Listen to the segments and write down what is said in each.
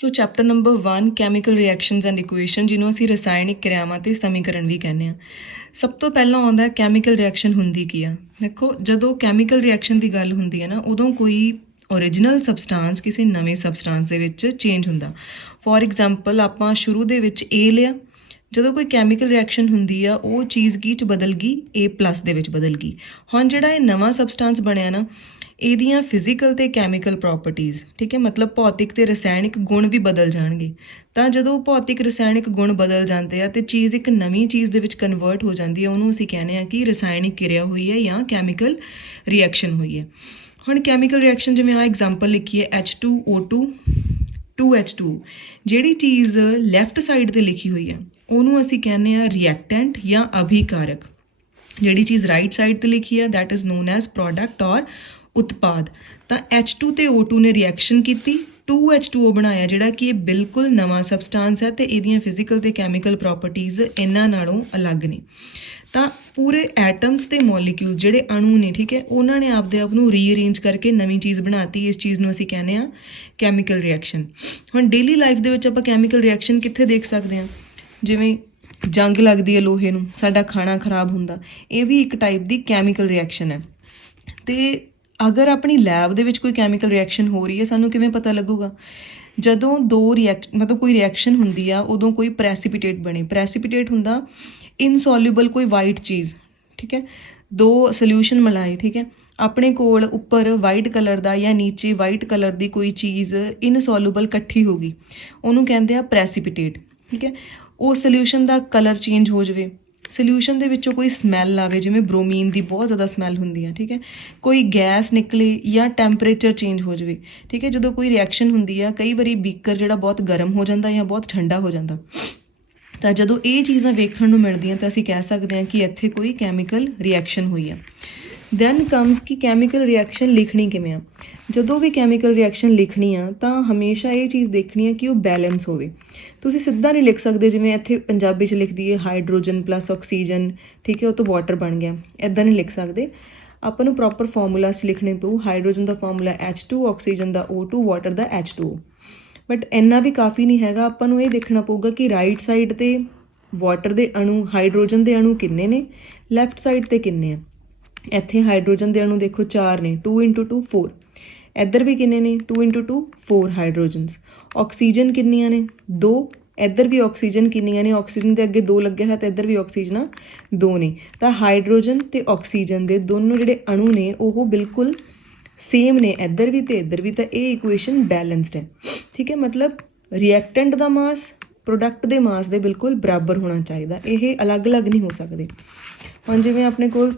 So chapter number 1 chemical reactions and equation, ਜਿਹਨੂੰ ਅਸੀਂ ਰਸਾਇਣਿਕ ਕਿਰਿਆਵਾਂ ਤੇ ਸਮੀਕਰਨ ਵੀ ਕਹਿੰਦੇ ਆ। ਸਭ ਤੋਂ ਪਹਿਲਾਂ ਆਉਂਦਾ ਕੈਮੀਕਲ ਰਿਐਕਸ਼ਨ ਹੁੰਦੀ ਕੀ ਆ। ਦੇਖੋ, ਜਦੋਂ ਕੈਮੀਕਲ ਰਿਐਕਸ਼ਨ ਦੀ ਗੱਲ ਹੁੰਦੀ ਹੈ ਨਾ, ਉਦੋਂ ਕੋਈ ਓਰੀਜਨਲ ਸਬਸਟੈਂਸ ਕਿਸੇ ਨਵੇਂ ਸਬਸਟੈਂਸ ਦੇ ਵਿੱਚ ਚੇਂਜ ਹੁੰਦਾ। ਫੋਰ ਐਗਜ਼ਾਮਪਲ, ਆਪਾਂ ਸ਼ੁਰੂ ਦੇ ਵਿੱਚ A ਲਿਆ, ਜਦੋਂ ਕੋਈ ਕੈਮੀਕਲ ਰਿਐਕਸ਼ਨ ਹੁੰਦੀ ਆ ਉਹ ਚੀਜ਼ ਕੀ 'ਚ ਬਦਲ ਗਈ, A+ ਦੇ ਵਿੱਚ ਬਦਲ ਗਈ। ਹੁਣ ਜਿਹੜਾ ਇਹ ਨਵਾਂ ਸਬਸਟੈਂਸ ਬਣਿਆ ਨਾ, ਇਹਦੀਆਂ ਫਿਜ਼ੀਕਲ ਤੇ ਕੈਮੀਕਲ ਪ੍ਰੋਪਰਟੀਜ਼, ਠੀਕ ਹੈ, ਮਤਲਬ ਭੌਤਿਕ ਤੇ ਰਸਾਇਣਿਕ ਗੁਣ ਵੀ ਬਦਲ ਜਾਣਗੇ। ਤਾਂ ਜਦੋਂ ਭੌਤਿਕ ਰਸਾਇਣਿਕ ਗੁਣ ਬਦਲ ਜਾਂਦੇ ਆ ਤੇ ਚੀਜ਼ ਇੱਕ ਨਵੀਂ ਚੀਜ਼ ਦੇ ਵਿੱਚ ਕਨਵਰਟ ਹੋ ਜਾਂਦੀ ਹੈ, ਉਹਨੂੰ ਅਸੀਂ ਕਹਿੰਦੇ ਆ ਕਿ ਰਸਾਇਣਿਕ ਕਿਰਿਆ ਹੋਈ ਹੈ ਜਾਂ ਕੈਮੀਕਲ ਰਿਐਕਸ਼ਨ ਹੋਈ ਹੈ। ਹੁਣ ਕੈਮੀਕਲ ਰਿਐਕਸ਼ਨ ਜਿਵੇਂ ਆ ਐਗਜ਼ਾਮਪਲ ਲਿਖੀਏ H2O2 2H2, ਜਿਹੜੀ ਚੀਜ਼ ਲੈਫਟ ਸਾਈਡ ਤੇ ਲਿਖੀ ਹੋਈ ਹੈ ਉਹਨੂੰ ਅਸੀਂ ਕਹਿੰਦੇ ਆ ਰਿਐਕਟੈਂਟ ਜਾਂ ਅਭਿਕਾਰਕ। ਜਿਹੜੀ ਚੀਜ਼ ਰਾਈਟ ਸਾਈਡ ਤੇ ਲਿਖੀ ਆ that is known as product ਔਰ ਉਤਪਾਦ। ਤਾਂ H2 ਤੇ O2 ਨੇ ਰਿਐਕਸ਼ਨ ਕੀਤੀ, 2H2O ਬਣਾਇਆ, ਜਿਹੜਾ ਕਿ ਇਹ ਬਿਲਕੁਲ ਨਵਾਂ ਸਬਸਟੈਂਸ ਹੈ ਤੇ ਇਹਦੀਆਂ ਫਿਜ਼ੀਕਲ ਤੇ ਕੈਮੀਕਲ ਪ੍ਰੋਪਰਟੀਜ਼ ਇਹਨਾਂ ਨਾਲੋਂ ਅਲੱਗ ਨੇ। ਤਾਂ ਪੂਰੇ ਐਟਮਸ ਤੇ ਮੋਲੀਕਿਊਲ ਜਿਹੜੇ ਅਣੂ ਨੇ, ਠੀਕ ਹੈ, ਉਹਨਾਂ ਨੇ ਆਪਦੇ ਆਪ ਨੂੰ ਰੀਅਰੇਂਜ ਕਰਕੇ ਨਵੀਂ ਚੀਜ਼ ਬਣਾਤੀ। ਇਸ ਚੀਜ਼ ਨੂੰ ਅਸੀਂ ਕਹਿੰਦੇ ਆ ਕੈਮੀਕਲ ਰਿਐਕਸ਼ਨ। ਹੁਣ ਡੇਲੀ ਲਾਈਫ ਦੇ ਵਿੱਚ ਆਪਾਂ ਕੈਮੀਕਲ ਰਿਐਕਸ਼ਨ ਕਿੱਥੇ ਦੇਖ ਸਕਦੇ ਹਾਂ? ਜਿਵੇਂ ਜੰਗ ਲੱਗਦੀ ਹੈ ਲੋਹੇ ਨੂੰ, ਸਾਡਾ ਖਾਣਾ ਖਰਾਬ ਹੁੰਦਾ, ਇਹ ਵੀ ਇੱਕ ਟਾਈਪ ਦੀ ਕੈਮੀਕਲ ਰਿਐਕਸ਼ਨ ਹੈ। ਤੇ ਅਗਰ ਆਪਣੀ ਲੈਬ ਦੇ ਵਿੱਚ ਕੋਈ ਕੈਮੀਕਲ ਰਿਐਕਸ਼ਨ ਹੋ ਰਹੀ ਹੈ, ਸਾਨੂੰ ਕਿਵੇਂ ਪਤਾ ਲੱਗੂਗਾ? ਜਦੋਂ ਮਤਲਬ ਕੋਈ ਰਿਐਕਸ਼ਨ ਹੁੰਦੀ ਆ, ਉਦੋਂ ਕੋਈ ਪ੍ਰੈਸੀਪੀਟੇਟ ਬਣੇ। ਪ੍ਰੈਸੀਪੀਟੇਟ ਹੁੰਦਾ ਇਨਸੋਲਿਊਬਲ ਕੋਈ ਵਾਈਟ ਚੀਜ਼, ਠੀਕ ਹੈ, ਦੋ ਸੋਲਿਊਸ਼ਨ ਮਿਲਾਏ, ਠੀਕ ਹੈ, ਆਪਣੇ ਕੋਲ ਉੱਪਰ ਵਾਈਟ ਕਲਰ ਦਾ ਜਾਂ ਨੀਚੇ ਵਾਈਟ ਕਲਰ ਦੀ ਕੋਈ ਚੀਜ਼ ਇਨਸੋਲਿਊਬਲ ਇਕੱਠੀ ਹੋ ਗਈ, ਉਹਨੂੰ ਕਹਿੰਦੇ ਆ ਪ੍ਰੈਸੀਪੀਟੇਟ, ਠੀਕ ਹੈ। ਉਹ ਸੋਲਿਊਸ਼ਨ ਦਾ ਕਲਰ ਚੇਂਜ ਹੋ ਜਾਵੇ, ਸੋਲਿਊਸ਼ਨ ਦੇ ਵਿੱਚੋਂ ਕੋਈ ਸਮੈਲ ਆਵੇ, ਜਿਵੇਂ ਬ੍ਰੋਮੀਨ ਦੀ ਬਹੁਤ ਜ਼ਿਆਦਾ ਸਮੈਲ ਹੁੰਦੀ ਆ, ਠੀਕ ਹੈ, ਕੋਈ ਗੈਸ ਨਿਕਲੇ ਜਾਂ ਟੈਂਪਰੇਚਰ ਚੇਂਜ ਹੋ ਜਾਵੇ, ਠੀਕ ਹੈ। ਜਦੋਂ ਕੋਈ ਰਿਐਕਸ਼ਨ ਹੁੰਦੀ ਆ, ਕਈ ਵਾਰੀ ਬੀਕਰ ਜਿਹੜਾ ਬਹੁਤ ਗਰਮ ਹੋ ਜਾਂਦਾ ਜਾਂ ਬਹੁਤ ਠੰਡਾ ਹੋ ਜਾਂਦਾ। ਤਾਂ ਜਦੋਂ ਇਹ ਚੀਜ਼ਾਂ ਵੇਖਣ ਨੂੰ ਮਿਲਦੀਆਂ ਤਾਂ ਅਸੀਂ ਕਹਿ ਸਕਦੇ ਹਾਂ ਕਿ ਇੱਥੇ ਕੋਈ ਕੈਮੀਕਲ ਰਿਐਕਸ਼ਨ ਹੋਈ ਆ। ਦੈਨ ਕਮਸ ਕਿ ਕੈਮੀਕਲ ਰਿਐਕਸ਼ਨ ਲਿਖਣੀ ਕਿਵੇਂ ਆ। ਜਦੋਂ ਵੀ ਕੈਮੀਕਲ ਰਿਐਕਸ਼ਨ ਲਿਖਣੀ ਆ ਤਾਂ ਹਮੇਸ਼ਾ ਇਹ ਚੀਜ਼ ਦੇਖਣੀ ਆ ਕਿ ਉਹ ਬੈਲੈਂਸ ਹੋਵੇ। ਤੁਸੀਂ ਸਿੱਧਾ ਨਹੀਂ ਲਿਖ ਸਕਦੇ, ਜਿਵੇਂ ਇੱਥੇ ਪੰਜਾਬੀ 'ਚ ਲਿਖ ਦਈਏ ਹਾਈਡਰੋਜਨ ਪਲੱਸ ਆਕਸੀਜਨ, ਠੀਕ ਹੈ, ਉਹ ਤੋਂ ਵਾਟਰ ਬਣ ਗਿਆ, ਇੱਦਾਂ ਨਹੀਂ ਲਿਖ ਸਕਦੇ। ਆਪਾਂ ਨੂੰ ਪ੍ਰੋਪਰ ਫਾਰਮੂਲਾ 'ਚ ਲਿਖਣੇ ਪਊ। Hydrogen the formula H2, oxygen the O2, water the H2O। But ਇੰਨਾ ਵੀ ਕਾਫੀ ਨਹੀਂ ਹੈਗਾ, ਆਪਾਂ ਨੂੰ ਇਹ ਦੇਖਣਾ ਪਊਗਾ ਕਿ ਰਾਈਟ ਸਾਈਡ 'ਤੇ ਵਾਟਰ ਦੇ ਅਣੂ, ਹਾਈਡਰੋਜਨ ਦੇ ਅਣੂ ਕਿੰਨੇ ਨੇ, ਲੈਫਟ ਸਾਈਡ 'ਤੇ ਕਿੰਨੇ ਆ। ਇੱਥੇ ਹਾਈਡਰੋਜਨ ਦੇ ਅਣੂ ਦੇਖੋ 4 ਨੇ, 2 × 2 4। ਇੱਧਰ ਵੀ ਕਿੰਨੇ ਨੇ, 2 × 2 4 ਹਾਈਡਰੋਜਨਸ। ਆਕਸੀਜਨ ਕਿੰਨੀਆਂ ਨੇ, 2। ਇੱਧਰ ਵੀ ਆਕਸੀਜਨ ਕਿੰਨੀਆਂ ਨੇ, ਆਕਸੀਜਨ ਦੇ ਅੱਗੇ 2 ਲੱਗਿਆ ਹੈ ਤਾਂ ਇੱਧਰ ਵੀ ਆਕਸੀਜਨ 2 ਨੇ। ਤਾਂ ਹਾਈਡਰੋਜਨ ਤੇ ਆਕਸੀਜਨ ਦੇ ਦੋਨੋਂ ਜਿਹੜੇ ਅਣੂ ਨੇ ਉਹ ਬਿਲਕੁਲ ਸੇਮ ਨੇ, ਇੱਧਰ ਵੀ ਤੇ ਇੱਧਰ ਵੀ। ਤਾਂ ਇਹ ਇਕੁਏਸ਼ਨ ਬੈਲੈਂਸਡ ਹੈ, ਠੀਕ ਹੈ। ਮਤਲਬ ਰਿਐਕਟੈਂਟ ਦਾ ਮਾਸ ਪ੍ਰੋਡਕਟ ਦੇ ਮਾਸ ਦੇ ਬਿਲਕੁਲ ਬਰਾਬਰ ਹੋਣਾ ਚਾਹੀਦਾ, ਇਹ ਅਲੱਗ-ਅਲੱਗ ਨਹੀਂ ਹੋ ਸਕਦੇ। ਹੁਣ ਜਿਵੇਂ ਆਪਣੇ ਕੋਲ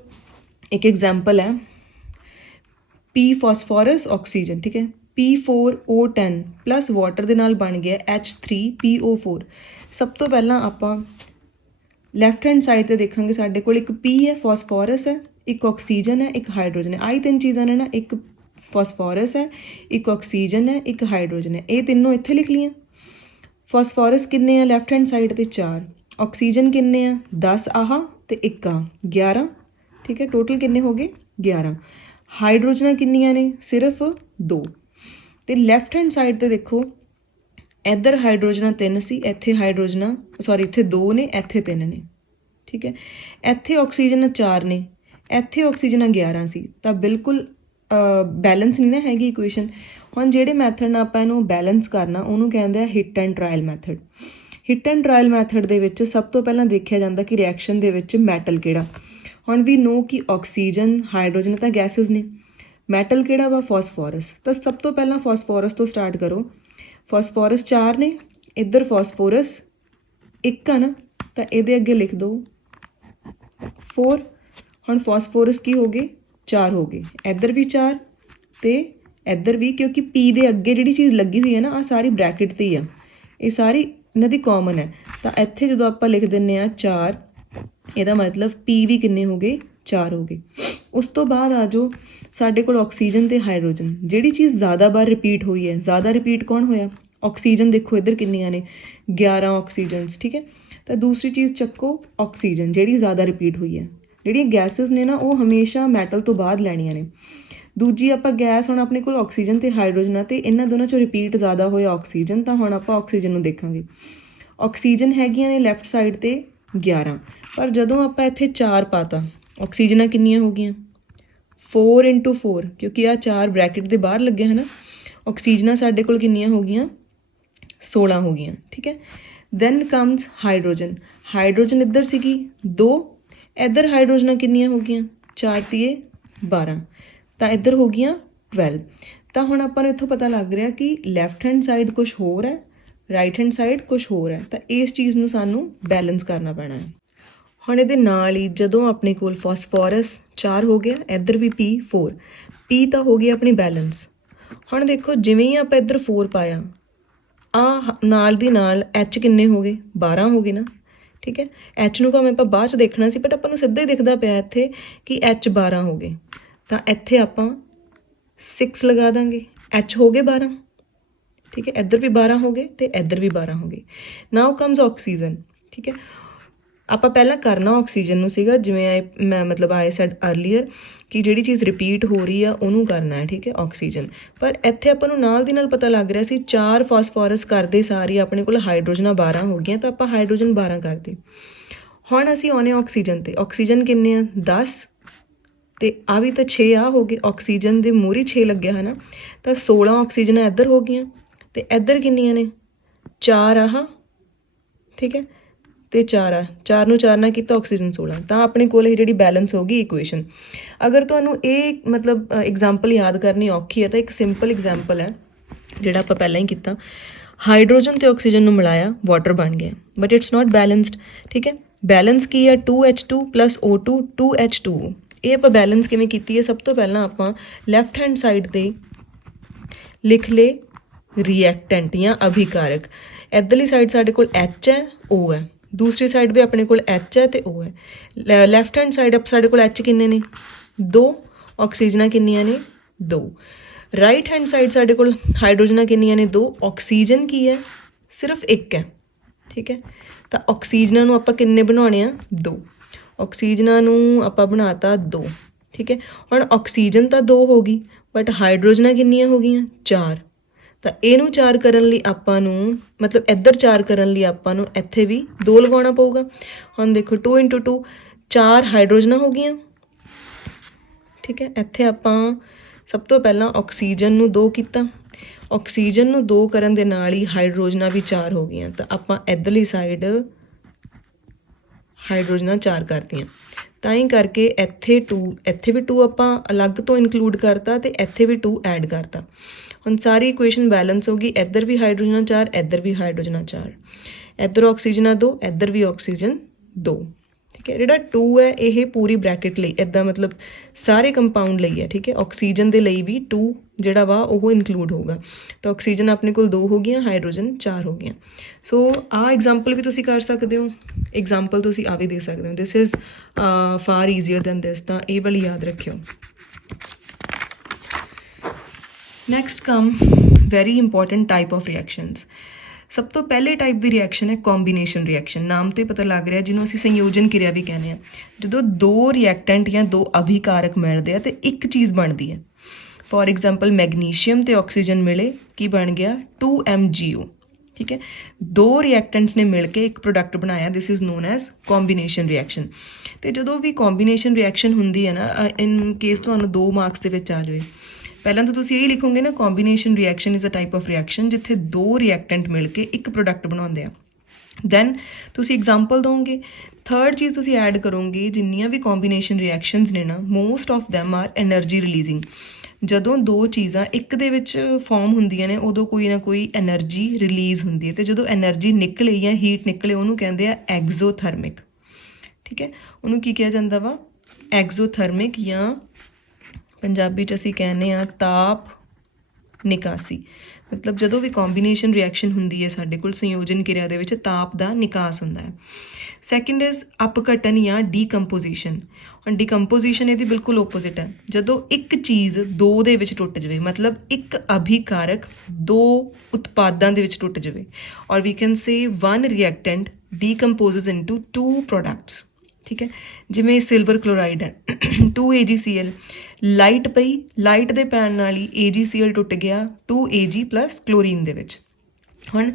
ਇੱਕ ਐਗਜ਼ਾਮਪਲ ਹੈ P ਫਾਸਫੋਰਸ ਆਕਸੀਜਨ, ਠੀਕ ਹੈ, P4O10 ਪਲੱਸ ਵਾਟਰ ਦੇ ਨਾਲ ਬਣ ਗਿਆ H3PO4। ਸਭ ਤੋਂ ਪਹਿਲਾਂ ਆਪਾਂ ਲੈਫਟ ਹੈਂਡ ਸਾਈਡ ਤੇ ਦੇਖਾਂਗੇ, ਸਾਡੇ ਕੋਲ ਇੱਕ P ਹੈ, ਫਾਸਫੋਰਸ ਹੈ, ਇੱਕ ਆਕਸੀਜਨ ਹੈ, ਇੱਕ ਹਾਈਡਰੋਜਨ ਹੈ। ਆਹੀ ਤਿੰਨ ਚੀਜ਼ਾਂ ਨੇ ਨਾ, ਇੱਕ ਫਾਸਫੋਰਸ ਹੈ, ਇੱਕ ਆਕਸੀਜਨ ਹੈ, ਇੱਕ ਹਾਈਡਰੋਜਨ ਹੈ। ਇਹ ਤਿੰਨੋਂ ਇੱਥੇ ਲਿਖ ਲਈਆਂ। ਫਾਸਫੋਰਸ ਕਿੰਨੇ ਆ ਲੈਫਟ ਹੈਂਡ ਸਾਈਡ ਤੇ 4, ਆਕਸੀਜਨ ਕਿੰਨੇ ਆ 10 ਆਹ ਤੇ 1 ਆ 11, ਠੀਕ ਹੈ, ਟੋਟਲ ਕਿੰਨੇ ਹੋ ਗਏ 11। ਹਾਈਡਰੋਜਨਾਂ ਕਿੰਨੀਆਂ ਨੇ, ਸਿਰਫ 2। ਤੇ ਲੈਫਟ ਹੈਂਡ ਸਾਈਡ ਤੇ ਦੇਖੋ, ਇੱਧਰ ਹਾਈਡਰੋਜਨਾਂ 3 ਸੀ, ਇੱਥੇ ਹਾਈਡਰੋਜਨਾਂ ਇੱਥੇ 2 ਨੇ, ਇੱਥੇ 3 ਨੇ, ਠੀਕ ਹੈ। ਇੱਥੇ ਆਕਸੀਜਨ 4 ਨੇ, ਇੱਥੇ ਆਕਸੀਜਨ 11 ਸੀ। ਤਾਂ ਬਿਲਕੁਲ ਬੈਲੈਂਸ ਨਹੀਂ ਨਾ ਹੈਗੀ ਇਕੁਏਸ਼ਨ। ਹੁਣ ਜਿਹੜੇ ਮੈਥਡ ਨਾਲ ਆਪਾਂ ਇਹਨੂੰ ਬੈਲੈਂਸ ਕਰਨਾ ਉਹਨੂੰ ਕਹਿੰਦੇ ਆ hit and trial method. Hit and trial method ਦੇ ਵਿੱਚ ਸਭ ਤੋਂ ਪਹਿਲਾਂ ਦੇਖਿਆ ਜਾਂਦਾ ਕਿ ਰਿਐਕਸ਼ਨ ਦੇ ਵਿੱਚ ਮੈਟਲ ਕਿਹੜਾ। ਹੁਣ ਵੀ ਨੋ ਕਿ ਆਕਸੀਜਨ, ਹਾਈਡਰੋਜਨ ਤਾਂ ਗੈਸਿਸ ਨੇ, ਮੈਟਲ ਕਿਹੜਾ ਵਾ, ਫਾਸਫੋਰਸ। ਤਾਂ ਸਭ ਤੋਂ ਪਹਿਲਾਂ ਫਾਸਫੋਰਸ ਤੋਂ ਸਟਾਰਟ ਕਰੋ। ਫਾਸਫੋਰਸ 4 ਨੇ, ਇੱਧਰ ਫਾਸਫੋਰਸ 1 ਆ ਨਾ, ਤਾਂ ਇਹਦੇ ਅੱਗੇ ਲਿਖ ਦਿਓ 4। ਹੁਣ ਫਾਸਫੋਰਸ ਕੀ ਹੋ ਗਏ, 4 ਹੋ ਗਏ, ਇੱਧਰ ਵੀ 4 ਤੇ ਇੱਧਰ ਵੀ, ਕਿਉਂਕਿ P ਦੇ ਅੱਗੇ ਜਿਹੜੀ ਚੀਜ਼ ਲੱਗੀ ਹੋਈ ਹੈ ਨਾ, ਆਹ ਸਾਰੀ ਬ੍ਰੈਕਟ ਤੇ ਹੀ ਆ, ਇਹ ਸਾਰੀ ਇਹਨਾਂ ਦੀ ਕਾਮਨ ਹੈ। ਤਾਂ ਇੱਥੇ ਜਦੋਂ ਆਪਾਂ ਲਿਖ ਦਿੰਦੇ ਆ 4, ਇਹਦਾ ਮਤਲਬ P ਵੀ ਕਿੰਨੇ ਹੋ ਗਏ, 4 ਹੋ ਗਏ। ਉਸ ਤੋਂ ਬਾਅਦ ਆ ਜਾਓ ਸਾਡੇ ਕੋਲ ਆਕਸੀਜਨ ਤੇ ਹਾਈਡਰੋਜਨ, ਜਿਹੜੀ ਚੀਜ਼ ਜ਼ਿਆਦਾ ਵਾਰ ਰਿਪੀਟ ਹੋਈ ਹੈ। ਜ਼ਿਆਦਾ ਰਿਪੀਟ ਕੌਣ ਹੋਇਆ, ਆਕਸੀਜਨ। ਦੇਖੋ ਇੱਧਰ ਕਿੰਨੀਆਂ ਨੇ, 11 ਆਕਸੀਜਨਸ, ਠੀਕ ਹੈ। ਤਾਂ ਦੂਸਰੀ ਚੀਜ਼ ਚੱਕੋ ਆਕਸੀਜਨ, ਜਿਹੜੀ ਜ਼ਿਆਦਾ ਰਿਪੀਟ ਹੋਈ ਹੈ। ਜਿਹੜੀਆਂ ਗੈਸਿਸ ਨੇ ਨਾ ਉਹ ਹਮੇਸ਼ਾ ਮੈਟਲ ਤੋਂ ਬਾਅਦ ਲੈਣੀਆਂ ਨੇ। ਦੂਜੀ ਆਪਾਂ ਗੈਸ, ਹੁਣ ਆਪਣੇ ਕੋਲ ਆਕਸੀਜਨ ਤੇ ਹਾਈਡਰੋਜਨ ਆ ਤੇ ਇਹਨਾਂ ਦੋਨਾਂ ਚੋਂ ਰਿਪੀਟ ਜ਼ਿਆਦਾ ਹੋਇਆ ਆਕਸੀਜਨ, ਤਾਂ ਹੁਣ ਆਪਾਂ ਆਕਸੀਜਨ ਨੂੰ ਦੇਖਾਂਗੇ। ਆਕਸੀਜਨ ਹੈਗੀਆਂ ਨੇ ਲੈਫਟ ਸਾਈਡ ਤੇ 11, ਪਰ ਜਦੋਂ ਆਪਾਂ ਇੱਥੇ 4 ਪਾਤਾ, ਆਕਸੀਜਨਾਂ ਕਿੰਨੀਆਂ ਹੋ ਗਈਆਂ 4 × 4, ਕਿਉਂਕਿ ਆ 4 ਬ੍ਰੈਕਟ ਦੇ ਬਾਹਰ ਲੱਗੇ ਹਨ। ਆਕਸੀਜਨਾਂ ਸਾਡੇ ਕੋਲ ਕਿੰਨੀਆਂ ਹੋ ਗਈਆਂ 16 ਹੋ ਗਈਆਂ, ਠੀਕ ਹੈ। ਦੈਨ ਕਮਸ ਹਾਈਡਰੋਜਨ, ਹਾਈਡਰੋਜਨ ਇੱਧਰ ਸੀਗੀ 2, ਇੱਧਰ ਹਾਈਡਰੋਜਨਾਂ ਕਿੰਨੀਆਂ ਹੋ ਗਈਆਂ 4 ਤੀਏ 12, ਤਾਂ ਇੱਧਰ ਹੋ ਗਈਆਂ 12। ਤਾਂ ਹੁਣ ਆਪਾਂ ਨੂੰ ਇੱਥੋਂ ਪਤਾ ਲੱਗ ਰਿਹਾ ਕਿ ਲੈਫਟ ਹੈਂਡ ਸਾਈਡ ਕੁਛ ਹੋਰ ਹੈ, ਰਾਈਟ ਹੈਂਡ ਸਾਈਡ ਕੁਛ ਹੋਰ ਹੈ, ਤਾਂ ਇਸ ਚੀਜ਼ ਨੂੰ ਸਾਨੂੰ ਬੈਲੈਂਸ ਕਰਨਾ ਪੈਣਾ ਹੈ। ਹੁਣ ਇਹਦੇ ਨਾਲ ਹੀ ਜਦੋਂ ਆਪਣੇ ਕੋਲ ਫਾਸਫੋਰਸ 4 ਹੋ ਗਿਆ, ਇੱਧਰ ਵੀ P 4, P ਤਾਂ ਹੋ ਗਈ ਆਪਣੀ ਬੈਲੈਂਸ। ਹੁਣ ਦੇਖੋ ਜਿਵੇਂ ਹੀ ਆਪਾਂ ਇੱਧਰ 4 ਪਾਇਆ, ਆ ਨਾਲ ਦੀ ਨਾਲ H ਕਿੰਨੇ ਹੋ ਗਏ 12 ਹੋ ਗਏ ਨਾ, ਠੀਕ ਹੈ। H ਨੂੰ ਭਾਵੇਂ ਆਪਾਂ ਬਾਅਦ 'ਚ ਦੇਖਣਾ ਸੀ, ਬਟ ਆਪਾਂ ਨੂੰ ਸਿੱਧਾ ਹੀ ਦਿਖਦਾ ਪਿਆ ਇੱਥੇ ਕਿ H 12 ਹੋ ਗਏ, ਤਾਂ ਇੱਥੇ ਆਪਾਂ 6 ਲਗਾ ਦਾਂਗੇ, H ਹੋ ਗਏ 12, ਠੀਕ ਹੈ। ਇੱਧਰ ਵੀ 12 ਹੋ ਗਏ ਤੇ ਇੱਧਰ ਵੀ 12 ਹੋ ਗਏ। ਨਾਓ ਕਮਸ ਆਕਸੀਜਨ, ਠੀਕ ਹੈ। ਆਪਾਂ ਪਹਿਲਾਂ ਕਰਨਾ ਆਕਸੀਜਨ ਨੂੰ ਸੀਗਾ, ਜਿਵੇਂ ਮੈਂ ਮਤਲਬ ਆਈ ਸੈਡ ਅਰਲੀਅਰ ਕਿ ਜਿਹੜੀ ਚੀਜ਼ ਰਿਪੀਟ ਹੋ ਰਹੀ ਆ ਉਹਨੂੰ ਕਰਨਾ ਹੈ, ਠੀਕ ਹੈ, ਆਕਸੀਜਨ। ਪਰ ਇੱਥੇ ਆਪਾਂ ਨੂੰ ਨਾਲ ਦੀ ਨਾਲ ਪਤਾ ਲੱਗ ਰਿਹਾ ਸੀ 4 ਫਾਸਫੋਰਸ ਕਰਦੇ ਸਾਰੀ ਆਪਣੇ ਕੋਲ ਹਾਈਡਰੋਜਨਾਂ 12 ਹੋ ਗਈਆਂ, ਤਾਂ ਆਪਾਂ ਹਾਈਡਰੋਜਨ 12 ਕਰਦੇ। ਹੁਣ ਅਸੀਂ ਆਉਣੇ ਆਕਸੀਜਨ ਤੇ, ਆਕਸੀਜਨ ਕਿੰਨੇ ਆ 10, ਤੇ ਆ ਵੀ ਤਾਂ 6 ਆ ਹੋ ਗਏ, ਆਕਸੀਜਨ ਦੇ ਮੂਹਰੇ 6 ਲੱਗਿਆ ਹੈ ਨਾ, ਤਾਂ 16 ਆਕਸੀਜਨਾਂ ਇੱਧਰ ਹੋ ਗਈਆਂ, ਤੇ ਇੱਧਰ ਕਿੰਨੀਆਂ ਨੇ 4 ਆਹ, ਠੀਕ ਹੈ, ਤੇ 4 ਆ, 4 ਨੂੰ 4 ਨਾਲ ਕੀਤਾ ਆਕਸੀਜਨ 16, ਤਾਂ ਆਪਣੇ ਕੋਲ ਇਹ ਜਿਹੜੀ ਬੈਲੈਂਸ ਹੋ ਗਈ ਇਕੁਏਸ਼ਨ। ਅਗਰ ਤੁਹਾਨੂੰ ਇਹ ਮਤਲਬ ਐਗਜ਼ਾਮਪਲ ਯਾਦ ਕਰਨੀ ਔਖੀ ਹੈ ਤਾਂ ਇੱਕ ਸਿੰਪਲ ਐਗਜ਼ਾਮਪਲ ਹੈ ਜਿਹੜਾ ਆਪਾਂ ਪਹਿਲਾਂ ਹੀ ਕੀਤਾ, ਹਾਈਡਰੋਜਨ ਤੇ ਆਕਸੀਜਨ ਨੂੰ ਮਿਲਾਇਆ ਵਾਟਰ ਬਣ ਗਿਆ, ਬਟ ਇਟਸ ਨਾਟ ਬੈਲੈਂਸਡ, ਠੀਕ ਹੈ। ਬੈਲੈਂਸ ਕੀ ਹੈ 2H2 + O2 2H2O। ਇਹ ਆਪਾਂ ਬੈਲੈਂਸ ਕਿਵੇਂ ਕੀਤੀ ਹੈ, ਸਭ ਤੋਂ ਪਹਿਲਾਂ ਆਪਾਂ ਲੈਫਟ ਹੈਂਡ ਸਾਈਡ ਤੇ ਲਿਖ ਲਏ ਰਿਐਕਟੈਂਟ ਜਾਂ ਅਭਿਕਾਰਕ। ਇੱਧਰਲੀ ਸਾਈਡ ਸਾਡੇ ਕੋਲ H ਹੈ O ਹੈ, ਦੂਸਰੀ ਸਾਈਡ ਵੀ ਆਪਣੇ ਕੋਲ H ਹੈ ਤੇ O ਹੈ। ਲੈਫਟ ਹੈਂਡ ਸਾਈਡ ਸਾਡੇ ਕੋਲ H ਕਿੰਨੇ ਨੇ 2, ਆਕਸੀਜਨਾਂ ਕਿੰਨੀਆਂ ਨੇ 2। ਰਾਈਟ ਹੈਂਡ ਸਾਈਡ ਸਾਡੇ ਕੋਲ ਹਾਈਡਰੋਜਨਾਂ ਕਿੰਨੀਆਂ ਨੇ 2, ਆਕਸੀਜਨ ਕੀ ਹੈ ਸਿਰਫ 1 ਹੈ, ਠੀਕ ਹੈ। ਤਾਂ ਆਕਸੀਜਨਾਂ ਨੂੰ ਆਪਾਂ ਕਿੰਨੇ ਬਣਾਉਣੇ ਆ 2, ਆਕਸੀਜਨਾਂ ਨੂੰ ਆਪਾਂ ਬਣਾਤਾ 2, ਠੀਕ ਹੈ। ਹੁਣ ਆਕਸੀਜਨ ਤਾਂ 2 ਹੋ ਗਈ, ਬਟ ਹਾਈਡਰੋਜਨਾਂ ਕਿੰਨੀਆਂ ਹੋ ਗਈਆਂ 4, ਤਾਂ ਇਹਨੂੰ 4 ਕਰਨ ਲਈ ਆਪਾਂ ਨੂੰ ਮਤਲਬ ਇੱਧਰ 4 ਕਰਨ ਲਈ ਆਪਾਂ ਨੂੰ ਇੱਥੇ ਵੀ 2 ਲਗਾਉਣਾ ਪਊਗਾ। ਹੁਣ ਦੇਖੋ 2 × 2 4 ਹਾਈਡਰੋਜਨਾਂ ਹੋ ਗਈਆਂ, ਠੀਕ ਹੈ। ਇੱਥੇ ਆਪਾਂ ਸਭ ਤੋਂ ਪਹਿਲਾਂ ਆਕਸੀਜਨ ਨੂੰ 2 ਕੀਤਾ, ਆਕਸੀਜਨ ਨੂੰ 2 ਕਰਨ ਦੇ ਨਾਲ ਹੀ ਹਾਈਡਰੋਜਨਾਂ ਵੀ 4 ਹੋ ਗਈਆਂ, ਤਾਂ ਆਪਾਂ ਇੱਧਰਲੀ ਸਾਈਡ ਹਾਈਡਰੋਜਨਾਂ 4 ਕਰਤੀਆਂ, ਤਾਂ ਹੀ ਕਰਕੇ ਇੱਥੇ 2, ਇੱਥੇ ਵੀ 2 ਆਪਾਂ ਅਲੱਗ ਤੋਂ ਇਨਕਲੂਡ ਕਰਤਾ ਤੇ ਇੱਥੇ ਵੀ 2 ਐਡ ਕਰਤਾ। ਹੁਣ ਸਾਰੀ ਇਕੁਏਸ਼ਨ ਬੈਲੈਂਸ ਹੋ ਗਈ, ਇੱਧਰ ਵੀ ਹਾਈਡਰੋਜਨਾਂ 4, ਇੱਧਰ ਵੀ ਹਾਈਡਰੋਜਨਾਂ 4, ਇੱਧਰ ਆਕਸੀਜਨਾਂ 2, ਇੱਧਰ ਵੀ ਆਕਸੀਜਨ 2, ਠੀਕ ਹੈ। ਜਿਹੜਾ 2 ਹੈ ਇਹ ਪੂਰੀ ਬ੍ਰੈਕਟ ਲਈ ਇੱਦਾਂ ਮਤਲਬ ਸਾਰੇ ਕੰਪਾਊਂਡ ਲਈ ਹੈ, ਠੀਕ ਹੈ। ਆਕਸੀਜਨ ਦੇ ਲਈ ਵੀ 2 ਜਿਹੜਾ ਵਾ ਉਹ ਇਨਕਲੂਡ ਹੋਊਗਾ, ਤਾਂ ਆਕਸੀਜਨ ਆਪਣੇ ਕੋਲ 2 ਹੋ ਗਈਆਂ, ਹਾਈਡਰੋਜਨ 4 ਹੋ ਗਈਆਂ। ਸੋ ਆਹ ਐਗਜ਼ਾਮਪਲ ਵੀ ਤੁਸੀਂ ਕਰ ਸਕਦੇ ਹੋ, ਐਗਜ਼ਾਮਪਲ ਤੁਸੀਂ ਆ ਵੀ ਦੇ ਸਕਦੇ ਹੋ, this is far easier than this, ਤਾਂ ਇਹ ਵਾਲੀ ਯਾਦ ਰੱਖਿਓ। Next come very important type of reactions. ਸਭ ਤੋਂ ਪਹਿਲੇ ਟਾਈਪ ਦੀ ਰਿਐਕਸ਼ਨ ਹੈ ਕੰਬੀਨੇਸ਼ਨ ਰਿਐਕਸ਼ਨ, ਨਾਮ ਤੋਂ ਹੀ ਪਤਾ ਲੱਗ ਰਿਹਾ, ਜਿਹਨੂੰ ਅਸੀਂ ਸੰਯੋਜਨ ਕਿਰਿਆ ਵੀ ਕਹਿੰਦੇ ਹਾਂ। ਜਦੋਂ 2 ਰਿਐਕਟੈਂਟ ਜਾਂ 2 ਅਭਿਕਾਰਕ ਮਿਲਦੇ ਆ ਤੇ ਇੱਕ ਚੀਜ਼ ਬਣਦੀ ਹੈ। ਫੋਰ ਐਗਜ਼ਾਮਪਲ ਮੈਗਨੀਸ਼ੀਅਮ ਤੇ ਆਕਸੀਜਨ ਮਿਲੇ, ਕੀ ਬਣ ਗਿਆ 2MgO, ਠੀਕ ਹੈ। 2 ਰਿਐਕਟੈਂਟਸ ਨੇ ਮਿਲ ਕੇ ਇੱਕ ਪ੍ਰੋਡਕਟ ਬਣਾਇਆ, ਦਿਸ is known as combination reaction. ਤੇ ਜਦੋਂ ਵੀ ਕੰਬੀਨੇਸ਼ਨ ਰਿਐਕਸ਼ਨ ਹੁੰਦੀ ਹੈ ਨਾ, ਇਨ ਕੇਸ ਤੁਹਾਨੂੰ 2 ਮਾਰਕਸ ਦੇ ਵਿੱਚ ਆ ਜਾਵੇ, ਪਹਿਲਾਂ ਤਾਂ ਤੁਸੀਂ ਇਹ ਲਿਖੋਗੇ ਨਾ combination reaction is a type of reaction ਜਿੱਥੇ 2 ਰਿਐਕਟੈਂਟ ਮਿਲ ਕੇ ਇੱਕ ਪ੍ਰੋਡਕਟ ਬਣਾਉਂਦੇ ਆ। ਦੈਨ ਤੁਸੀਂ ਐਗਜ਼ਾਮਪਲ ਦੋਗੇ। ਥਰਡ ਚੀਜ਼ ਤੁਸੀਂ ਐਡ ਕਰੋਗੇ, ਜਿੰਨੀਆਂ ਵੀ ਕੰਬੀਨੇਸ਼ਨ ਰਿਐਕਸ਼ਨਸ ਨੇ ਨਾ, most of them are energy releasing. ਜਦੋਂ 2 ਚੀਜ਼ਾਂ ਇੱਕ ਦੇ ਵਿੱਚ ਫਾਰਮ ਹੁੰਦੀਆਂ ਨੇ ਉਦੋਂ ਕੋਈ ਨਾ ਕੋਈ ਐਨਰਜੀ ਰਿਲੀਜ਼ ਹੁੰਦੀ ਹੈ, ਤੇ ਜਦੋਂ ਐਨਰਜੀ ਨਿਕਲੇ ਜਾਂ ਹੀਟ ਨਿਕਲੇ ਉਹਨੂੰ ਕਹਿੰਦੇ ਆ ਐਗਜ਼ੋਥਰਮਿਕ, ਠੀਕ ਹੈ। ਉਹਨੂੰ ਕੀ ਕਿਹਾ ਜਾਂਦਾ ਵਾ ਐਗਜ਼ੋਥਰਮਿਕ, ਜਾਂ ਪੰਜਾਬੀ 'ਚ ਅਸੀਂ ਕਹਿੰਦੇ ਹਾਂ ਤਾਪ ਨਿਕਾਸੀ। ਮਤਲਬ ਜਦੋਂ ਵੀ ਕੰਬੀਨੇਸ਼ਨ ਰਿਐਕਸ਼ਨ ਹੁੰਦੀ ਹੈ ਸਾਡੇ ਕੋਲ ਸੰਯੋਜਨ ਕਿਰਿਆ ਦੇ ਵਿੱਚ ਤਾਪ ਦਾ ਨਿਕਾਸ ਹੁੰਦਾ ਹੈ। ਸੈਕਿੰਡ ਇਜ਼ ਅਪਘਟਨ ਜਾਂ ਡੀਕੰਪੋਜੀਸ਼ਨ। ਹੁਣ ਡੀਕੰਪੋਜੀਸ਼ਨ ਇਹਦੀ ਬਿਲਕੁਲ ਓਪੋਜ਼ਿਟ ਹੈ, ਜਦੋਂ ਇੱਕ ਚੀਜ਼ 2 ਦੇ ਵਿੱਚ ਟੁੱਟ ਜਾਵੇ, ਮਤਲਬ ਇੱਕ ਅਭਿਕਾਰਕ 2 ਉਤਪਾਦਾਂ ਦੇ ਵਿੱਚ ਟੁੱਟ ਜਾਵੇ, ਔਰ ਵੀ can say 1 reactant decomposes into 2 products, ਠੀਕ ਹੈ। ਜਿਵੇਂ ਸਿਲਵਰ ਕਲੋਰਾਈਡ ਹੈ 2AgCl, ਲਾਈਟ ਪਈ, ਲਾਈਟ ਦੇ ਪੈਣ ਨਾਲ ਹੀ AgCl ਟੁੱਟ ਗਿਆ 2Ag ਪਲੱਸ ਕਲੋਰੀਨ ਦੇ ਵਿੱਚ। ਹੁਣ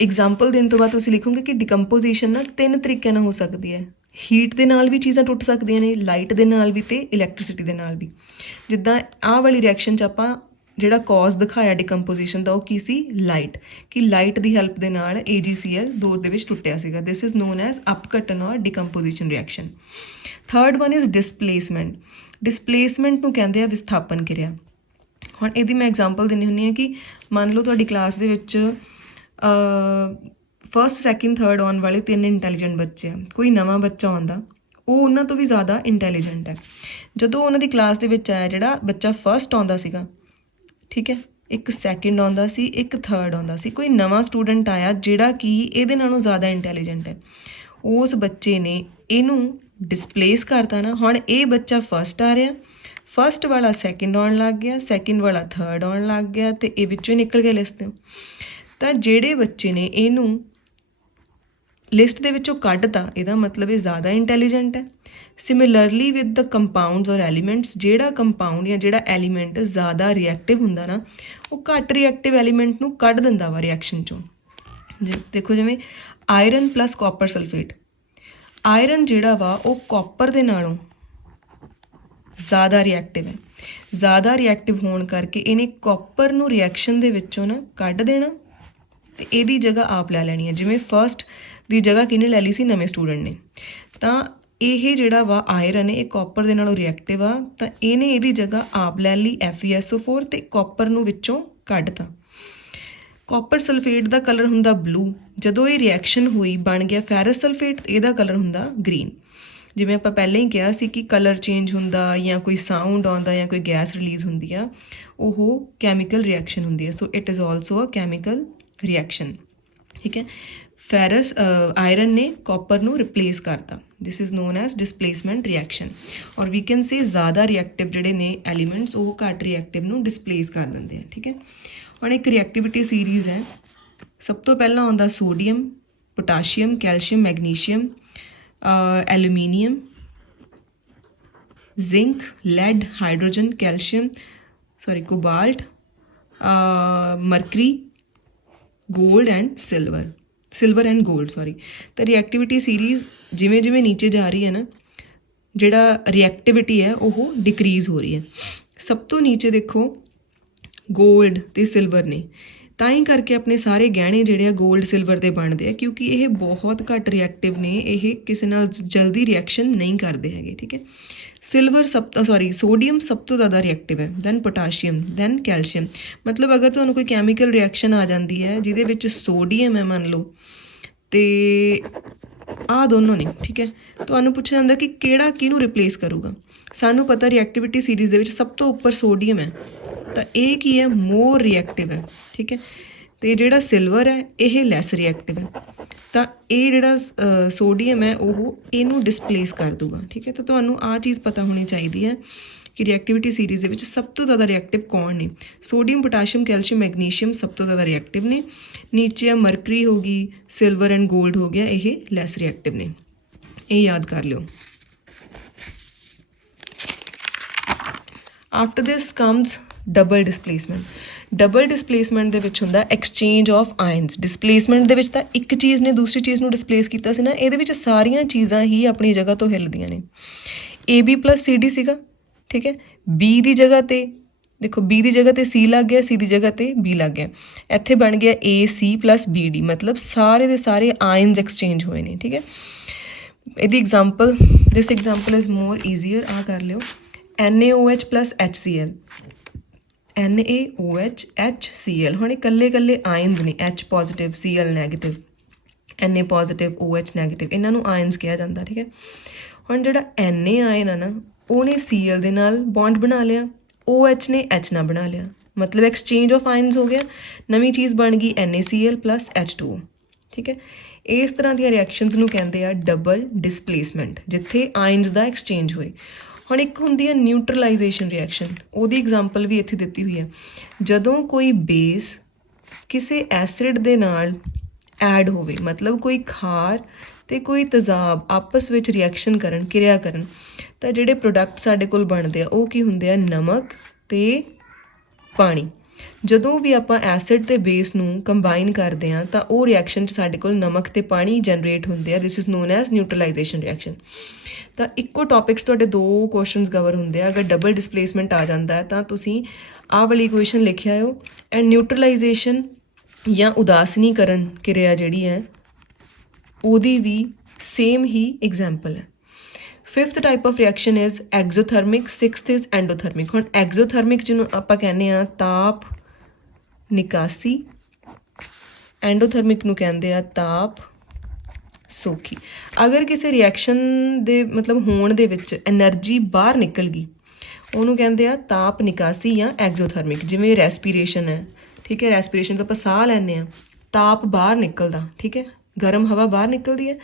ਐਗਜ਼ਾਮਪਲ ਦੇਣ ਤੋਂ ਬਾਅਦ ਤੁਸੀਂ ਲਿਖੋਗੇ ਕਿ ਡਿਕੰਪੋਜੀਸ਼ਨ ਨਾ 3 ਤਰੀਕਿਆਂ ਨਾਲ ਹੋ ਸਕਦੀ ਹੈ। ਹੀਟ ਦੇ ਨਾਲ ਵੀ ਚੀਜ਼ਾਂ ਟੁੱਟ ਸਕਦੀਆਂ ਨੇ, ਲਾਈਟ ਦੇ ਨਾਲ ਵੀ ਤੇ ਇਲੈਕਟ੍ਰਿਸਿਟੀ ਦੇ ਨਾਲ ਵੀ। ਜਿੱਦਾਂ ਆਹ ਵਾਲੀ ਰਿਐਕਸ਼ਨ 'ਚ ਆਪਾਂ ਜਿਹੜਾ ਕੌਜ਼ ਦਿਖਾਇਆ ਡਿਕੰਪੋਜੀਸ਼ਨ ਦਾ ਉਹ ਕੀ ਸੀ, ਲਾਈਟ, ਕਿ ਲਾਈਟ ਦੀ ਹੈਲਪ ਦੇ ਨਾਲ AgCl ਦੋ ਦੇ ਵਿੱਚ ਟੁੱਟਿਆ ਸੀਗਾ। ਦਿਸ ਇਜ਼ ਨੋਨ ਐਜ਼ ਅਪਕਟਨ ਔਰ decomposition reaction. Third one is displacement. Displacement ਨੂੰ ਕਹਿੰਦੇ ਆ ਵਿਸਥਾਪਨ ਕਿਰਿਆ। ਹੁਣ ਇਹਦੀ ਮੈਂ ਐਗਜ਼ਾਮਪਲ ਦਿੰਦੀ ਹੁੰਦੀ ਹਾਂ ਕਿ ਮੰਨ ਲਓ ਤੁਹਾਡੀ ਕਲਾਸ ਦੇ ਵਿੱਚ ਫਸਟ ਸੈਕਿੰਡ ਥਰਡ ਆਉਣ ਵਾਲੇ 3 ਇੰਟੈਲੀਜੈਂਟ ਬੱਚੇ ਆ, ਕੋਈ ਨਵਾਂ ਬੱਚਾ ਆਉਂਦਾ, ਉਹ ਉਹਨਾਂ ਤੋਂ ਵੀ ਜ਼ਿਆਦਾ ਇੰਟੈਲੀਜੈਂਟ ਹੈ। ਜਦੋਂ ਉਹਨਾਂ ਦੀ ਕਲਾਸ ਦੇ ਵਿੱਚ ਆਇਆ ਜਿਹੜਾ ਬੱਚਾ ਫਸਟ ਆਉਂਦਾ ਸੀਗਾ, ਠੀਕ ਹੈ, ਇੱਕ ਸੈਕਿੰਡ ਆਉਂਦਾ ਸੀ, ਇੱਕ ਥਰਡ ਆਉਂਦਾ ਸੀ, ਕੋਈ ਨਵਾਂ ਸਟੂਡੈਂਟ ਆਇਆ ਜਿਹੜਾ ਕਿ ਇਹਦੇ ਨਾਲੋਂ ਜ਼ਿਆਦਾ ਇੰਟੈਲੀਜੈਂਟ ਹੈ, ਉਸ ਬੱਚੇ ਨੇ ਇਹਨੂੰ ਡਿਸਪਲੇਸ ਕਰਤਾ ਨਾ। ਹੁਣ ਇਹ ਬੱਚਾ ਫਸਟ ਆ ਰਿਹਾ, ਫਸਟ ਵਾਲਾ ਸੈਕਿੰਡ ਆਉਣ ਲੱਗ ਗਿਆ, ਸੈਕਿੰਡ ਵਾਲਾ ਥਰਡ ਆਉਣ ਲੱਗ ਗਿਆ, ਅਤੇ ਇਹ ਵਿੱਚੋਂ ਹੀ ਨਿਕਲ ਗਿਆ ਲਿਸਟ ਤੋਂ। ਤਾਂ ਜਿਹੜੇ ਬੱਚੇ ਨੇ ਇਹਨੂੰ ਲਿਸਟ ਦੇ ਵਿੱਚੋਂ ਕੱਢਤਾ, ਇਹਦਾ ਮਤਲਬ ਇਹ ਜ਼ਿਆਦਾ ਇੰਟੈਲੀਜੈਂਟ ਹੈ। ਸਿਮਿਲਰਲੀ ਵਿਦ ਦ ਕੰਪਾਊਂਡਸ ਔਰ ਐਲੀਮੈਂਟਸ, ਜਿਹੜਾ ਕੰਪਾਊਂਡ ਜਾਂ ਜਿਹੜਾ ਐਲੀਮੈਂਟ ਜ਼ਿਆਦਾ ਰਿਐਕਟਿਵ ਹੁੰਦਾ ਨਾ, ਉਹ ਘੱਟ ਰਿਐਕਟਿਵ ਐਲੀਮੈਂਟ ਨੂੰ ਕੱਢ ਦਿੰਦਾ ਵਾ ਰਿਐਕਸ਼ਨ 'ਚੋਂ। ਦੇਖੋ ਜਿਵੇਂ iron plus copper sulphate, iron ਜਿਹੜਾ ਵਾ ਉਹ ਕਾਪਰ ਦੇ ਨਾਲੋਂ ਜ਼ਿਆਦਾ ਰਿਐਕਟਿਵ ਹੈ। ਜ਼ਿਆਦਾ ਰਿਐਕਟਿਵ ਹੋਣ ਕਰਕੇ ਇਹਨੇ ਕਾਪਰ ਨੂੰ ਰਿਐਕਸ਼ਨ ਦੇ ਵਿੱਚੋਂ ਨਾ ਕੱਢ ਦੇਣਾ ਅਤੇ ਇਹਦੀ ਜਗ੍ਹਾ ਆਪ ਲੈ ਲੈਣੀ ਹੈ। ਜਿਵੇਂ ਫਸਟ ਦੀ ਜਗ੍ਹਾ ਕਿਹਨੇ ਲੈ ਲਈ ਸੀ, ਨਵੇਂ ਸਟੂਡੈਂਟ ਨੇ। ਤਾਂ ਇਹ ਜਿਹੜਾ ਵਾ ਆਇਰਨ ਇਹ ਕਾਪਰ ਦੇ ਨਾਲੋਂ ਰਿਐਕਟਿਵ ਆ, ਤਾਂ ਇਹਨੇ ਇਹਦੀ ਜਗ੍ਹਾ ਆਪ ਲੈ ਲਈ FeSO4 ਅਤੇ ਕਾਪਰ ਨੂੰ ਵਿੱਚੋਂ ਕੱਢਤਾ। ਕਾਪਰ ਸਲਫੇਟ ਦਾ ਕਲਰ ਹੁੰਦਾ ਬਲੂ, ਜਦੋਂ ਇਹ ਰਿਐਕਸ਼ਨ ਹੋਈ ਬਣ ਗਿਆ ਫੈਰਸ ਸਲਫੇਟ, ਇਹਦਾ ਕਲਰ ਹੁੰਦਾ ਗ੍ਰੀਨ। ਜਿਵੇਂ ਆਪਾਂ ਪਹਿਲਾਂ ਹੀ ਕਿਹਾ ਸੀ ਕਿ ਕਲਰ ਚੇਂਜ ਹੁੰਦਾ ਜਾਂ ਕੋਈ ਸਾਊਂਡ ਆਉਂਦਾ ਜਾਂ ਕੋਈ ਗੈਸ ਰਿਲੀਜ਼ ਹੁੰਦੀ ਆ, ਉਹ ਕੈਮੀਕਲ ਰਿਐਕਸ਼ਨ ਹੁੰਦੀ ਹੈ। So it is also a chemical reaction, ਠੀਕ ਹੈ। ਫੈਰਸ ਆਇਰਨ ਨੇ ਕਾਪਰ ਨੂੰ ਰਿਪਲੇਸ ਕਰਤਾ, this is known as displacement reaction. ਔਰ ਵੀ ਕੈਨ ਸੇ ਜ਼ਿਆਦਾ ਰਿਐਕਟਿਵ ਜਿਹੜੇ ਨੇ ਐਲੀਮੈਂਟਸ ਉਹ ਘੱਟ ਰਿਐਕਟਿਵ ਨੂੰ ਡਿਸਪਲੇਸ ਕਰ ਦਿੰਦੇ ਆ, ਠੀਕ ਹੈ। ਹੁਣ ਇੱਕ ਰਿਐਕਟਿਵਿਟੀ ਸੀਰੀਜ਼ ਹੈ। ਸਭ ਤੋਂ ਪਹਿਲਾਂ ਆਉਂਦਾ sodium, potassium, calcium, magnesium, aluminium, zinc, lead, hydrogen, cobalt, mercury, gold and silver and gold ਤਾਂ ਰਿਐਕਟਿਵਿਟੀ ਸੀਰੀਜ਼ ਜਿਵੇਂ ਜਿਵੇਂ ਨੀਚੇ ਜਾ ਰਹੀ ਹੈ ਨਾ, ਜਿਹੜਾ ਰਿਐਕਟਿਵਿਟੀ ਹੈ ਉਹ ਡਿਕਰੀਜ਼ ਹੋ ਰਹੀ ਹੈ। ਸਭ ਤੋਂ ਨੀਚੇ ਦੇਖੋ ਗੋਲਡ ਅਤੇ ਸਿਲਵਰ ਨੇ, ਤਾਂ ਹੀ ਕਰਕੇ ਆਪਣੇ ਸਾਰੇ ਗਹਿਣੇ ਜਿਹੜੇ ਆ ਗੋਲਡ ਸਿਲਵਰ ਦੇ ਬਣਦੇ ਆ, ਕਿਉਂਕਿ ਇਹ ਬਹੁਤ ਘੱਟ ਰਿਐਕਟਿਵ ਨੇ, ਇਹ ਕਿਸੇ ਨਾਲ ਜਲਦੀ ਰਿਐਕਸ਼ਨ ਨਹੀਂ ਕਰਦੇ ਹੈਗੇ, ਠੀਕ ਹੈ। ਸੋਡੀਅਮ ਸਭ ਤੋਂ ਜ਼ਿਆਦਾ ਰਿਐਕਟਿਵ ਹੈ, ਦੈਨ ਪੋਟਾਸ਼ੀਅਮ, ਦੈਨ ਕੈਲਸ਼ੀਅਮ। ਮਤਲਬ ਅਗਰ ਤੁਹਾਨੂੰ ਕੋਈ ਕੈਮੀਕਲ ਰਿਐਕਸ਼ਨ ਆ ਜਾਂਦੀ ਹੈ ਜਿਹਦੇ ਵਿੱਚ ਸੋਡੀਅਮ ਹੈ ਮੰਨ ਲਓ, ਅਤੇ ਆਹ ਦੋਨੋਂ ਨੇ, ਠੀਕ ਹੈ, ਤੁਹਾਨੂੰ ਪੁੱਛਿਆ ਜਾਂਦਾ ਕਿ ਕਿਹੜਾ ਕਿਹਨੂੰ ਰਿਪਲੇਸ ਕਰੂਗਾ। ਸਾਨੂੰ ਪਤਾ ਰਿਐਕਟਿਵਿਟੀ ਸੀਰੀਜ਼ ਦੇ ਵਿੱਚ ਸਭ ਤੋਂ ਉੱਪਰ ਸੋਡੀਅਮ ਹੈ, ਤਾਂ ਇਹ ਕੀ ਹੈ, ਮੋਰ ਰਿਐਕਟਿਵ ਹੈ, ਠੀਕ ਹੈ। ਅਤੇ ਜਿਹੜਾ ਸਿਲਵਰ ਹੈ ਇਹ ਲੈਸ ਰਿਐਕਟਿਵ ਹੈ, ਤਾਂ ਇਹ ਜਿਹੜਾ ਸੋਡੀਅਮ ਹੈ ਉਹ ਇਹਨੂੰ ਡਿਸਪਲੇਸ ਕਰ ਦੂਗਾ, ਠੀਕ ਹੈ। ਤਾਂ ਤੁਹਾਨੂੰ ਆਹ ਚੀਜ਼ ਪਤਾ ਹੋਣੀ ਚਾਹੀਦੀ ਹੈ ਕਿ ਰਿਐਕਟਿਵਿਟੀ ਸੀਰੀਜ਼ ਦੇ ਵਿੱਚ ਸਭ ਤੋਂ ਜ਼ਿਆਦਾ ਰਿਐਕਟਿਵ ਕੌਣ ਨੇ। ਸੋਡੀਅਮ, ਪੋਟਾਸ਼ੀਅਮ, ਕੈਲਸ਼ੀਅਮ, ਮੈਗਨੀਸ਼ੀਅਮ ਸਭ ਤੋਂ ਜ਼ਿਆਦਾ ਰਿਐਕਟਿਵ ਨੇ। ਨੀਚੇ ਆ ਮਰਕਰੀ ਹੋ ਗਈ, ਸਿਲਵਰ ਐਂਡ ਗੋਲਡ ਹੋ ਗਿਆ, ਇਹ ਲੈਸ ਰਿਐਕਟਿਵ ਨੇ, ਇਹ ਯਾਦ ਕਰ ਲਿਓ। After this comes double displacement. Double displacement ਦੇ ਵਿੱਚ ਹੁੰਦਾ ਐਕਸਚੇਂਜ ਆਫ ਆਇਨਸ। ਡਿਸਪਲੇਸਮੈਂਟ ਦੇ ਵਿੱਚ ਤਾਂ ਇੱਕ ਚੀਜ਼ ਨੇ ਦੂਸਰੀ ਚੀਜ਼ ਨੂੰ ਡਿਸਪਲੇਸ ਕੀਤਾ ਸੀ ਨਾ, ਇਹਦੇ ਵਿੱਚ ਸਾਰੀਆਂ ਚੀਜ਼ਾਂ ਹੀ ਆਪਣੀ ਜਗ੍ਹਾ ਤੋਂ ਹਿੱਲਦੀਆਂ ਨੇ। AB + CD ਸੀਗਾ, ਠੀਕ ਹੈ। B ਦੀ ਜਗ੍ਹਾ 'ਤੇ ਦੇਖੋ, B ਦੀ ਜਗ੍ਹਾ 'ਤੇ C ਲੱਗ ਗਿਆ, C ਦੀ ਜਗ੍ਹਾ 'ਤੇ B ਲੱਗ ਗਿਆ, ਇੱਥੇ ਬਣ ਗਿਆ AC + BD, ਮਤਲਬ ਸਾਰੇ ਦੇ ਸਾਰੇ ਆਇਨਸ ਐਕਸਚੇਂਜ ਹੋਏ ਨੇ, ਠੀਕ ਹੈ। ਇਹਦੀ example, this example is more easier, ਆਹ ਕਰ ਲਿਓ। NaOH + HCl, NaOH HCl। ਹੁਣ ਇਕੱਲੇ ਇਕੱਲੇ ਆਇਨਸ ਨੇ, H positive, Cl negative, Na positive, OH negative, ਇਹਨਾਂ ਨੂੰ ਆਇਨਸ ਕਿਹਾ ਜਾਂਦਾ, ਠੀਕ ਹੈ। ਹੁਣ ਜਿਹੜਾ Na ਆਇਨ ਆ ਨਾ, ਉਹਨੇ Cl ਦੇ ਨਾਲ ਬੌਂਡ ਬਣਾ ਲਿਆ, OH ਨੇ H ਨਾਲ ਬਣਾ ਲਿਆ, ਮਤਲਬ ਐਕਸਚੇਂਜ ਆਫ ਆਇਨਸ ਹੋ ਗਿਆ, ਨਵੀਂ ਚੀਜ਼ ਬਣ ਗਈ NaCl + H2O, ਠੀਕ ਹੈ। ਇਸ ਤਰ੍ਹਾਂ ਦੀਆਂ ਰਿਐਕਸ਼ਨਸ ਨੂੰ ਕਹਿੰਦੇ ਆ ਡਬਲ ਡਿਸਪਲੇਸਮੈਂਟ, ਜਿੱਥੇ ਆਇਨਸ ਦਾ ਐਕਸਚੇਂਜ ਹੋਏ। ਹੁਣ ਇੱਕ ਹੁੰਦੀ ਹੈ ਨਿਊਟਰਲਾਈਜੇਸ਼ਨ ਰਿਐਕਸ਼ਨ, ਉਹਦੀ ਐਗਜ਼ਾਮਪਲ ਵੀ ਇੱਥੇ ਦਿੱਤੀ ਹੋਈ ਹੈ। ਜਦੋਂ ਕੋਈ ਬੇਸ ਕਿਸੇ ਐਸਿਡ ਦੇ ਨਾਲ ਐਡ ਹੋਵੇ, ਮਤਲਬ ਕੋਈ ਖਾਰ ਅਤੇ ਕੋਈ ਤੇਜ਼ਾਬ ਆਪਸ ਵਿੱਚ ਰਿਐਕਸ਼ਨ ਕਰਨ, ਕਿਰਿਆ ਕਰਨ, ਤਾਂ ਜਿਹੜੇ ਪ੍ਰੋਡਕਟ ਸਾਡੇ ਕੋਲ ਬਣਦੇ ਆ ਉਹ ਕੀ ਹੁੰਦੇ ਆ, ਨਮਕ ਤੇ ਪਾਣੀ। ਜਦੋਂ ਵੀ ਆਪਾਂ ਐਸਿਡ ਤੇ ਬੇਸ ਨੂੰ ਕੰਬਾਈਨ ਕਰਦੇ ਹਾਂ ਤਾਂ ਉਹ ਰਿਐਕਸ਼ਨ 'ਚ ਸਾਡੇ ਕੋਲ ਨਮਕ ਤੇ ਪਾਣੀ ਜਨਰੇਟ ਹੁੰਦੇ ਆ। This is known as neutralization reaction. ਤਾਂ ਇੱਕੋ ਟੌਪਿਕਸ ਤੁਹਾਡੇ 2 ਕੁਐਸਚਨਸ ਕਵਰ ਹੁੰਦੇ ਆ। ਅਗਰ ਡਬਲ ਡਿਸਪਲੇਸਮੈਂਟ ਆ ਜਾਂਦਾ ਹੈ ਤਾਂ ਤੁਸੀਂ ਆਹ ਵਾਲੀ ਇਕੁਏਸ਼ਨ ਲਿਖ ਆਇਓ। ਐਂਡ ਨਿਊਟਰਲਾਈਜੇਸ਼ਨ ਜਾਂ ਉਦਾਸਨੀਕਰਨ ਕਿਰਿਆ ਜਿਹੜੀ ਹੈ ਉਹਦੀ ਵੀ ਸੇਮ ਹੀ ਐਗਜ਼ਾਮਪਲ ਹੈ। 5th type of reaction is exothermic, 6th is endothermic. ਹੁਣ ਐਗਜ਼ੋਥਰਮਿਕ ਜਿਹਨੂੰ ਆਪਾਂ ਕਹਿੰਦੇ ਆ ਤਾਪ ਨਿਕਾਸੀ, ਐਂਡੋਥਰਮਿਕ ਨੂੰ ਕਹਿੰਦੇ ਆ ਤਾਪ ਸੋਖੀ। ਅਗਰ ਕਿਸੇ ਰਿਐਕਸ਼ਨ ਦੇ ਮਤਲਬ ਹੋਣ ਦੇ ਵਿੱਚ ਐਨਰਜੀ ਬਾਹਰ ਨਿਕਲ ਗਈ ਉਹਨੂੰ ਕਹਿੰਦੇ ਆ ਤਾਪ ਨਿਕਾਸੀ ਜਾਂ ਐਗਜ਼ੋਥਰਮਿਕ। ਜਿਵੇਂ ਰੈਸਪੀਰੇਸ਼ਨ ਹੈ, ਠੀਕ ਹੈ, ਰੈਸਪੀਰੇਸ਼ਨ ਤੋਂ ਆਪਾਂ ਸਾਹ ਲੈਂਦੇ ਹਾਂ, ਤਾਪ ਬਾਹਰ ਨਿਕਲਦਾ, ਠੀਕ ਹੈ, ਗਰਮ ਹਵਾ ਬਾਹਰ ਨਿਕਲਦੀ ਹੈ।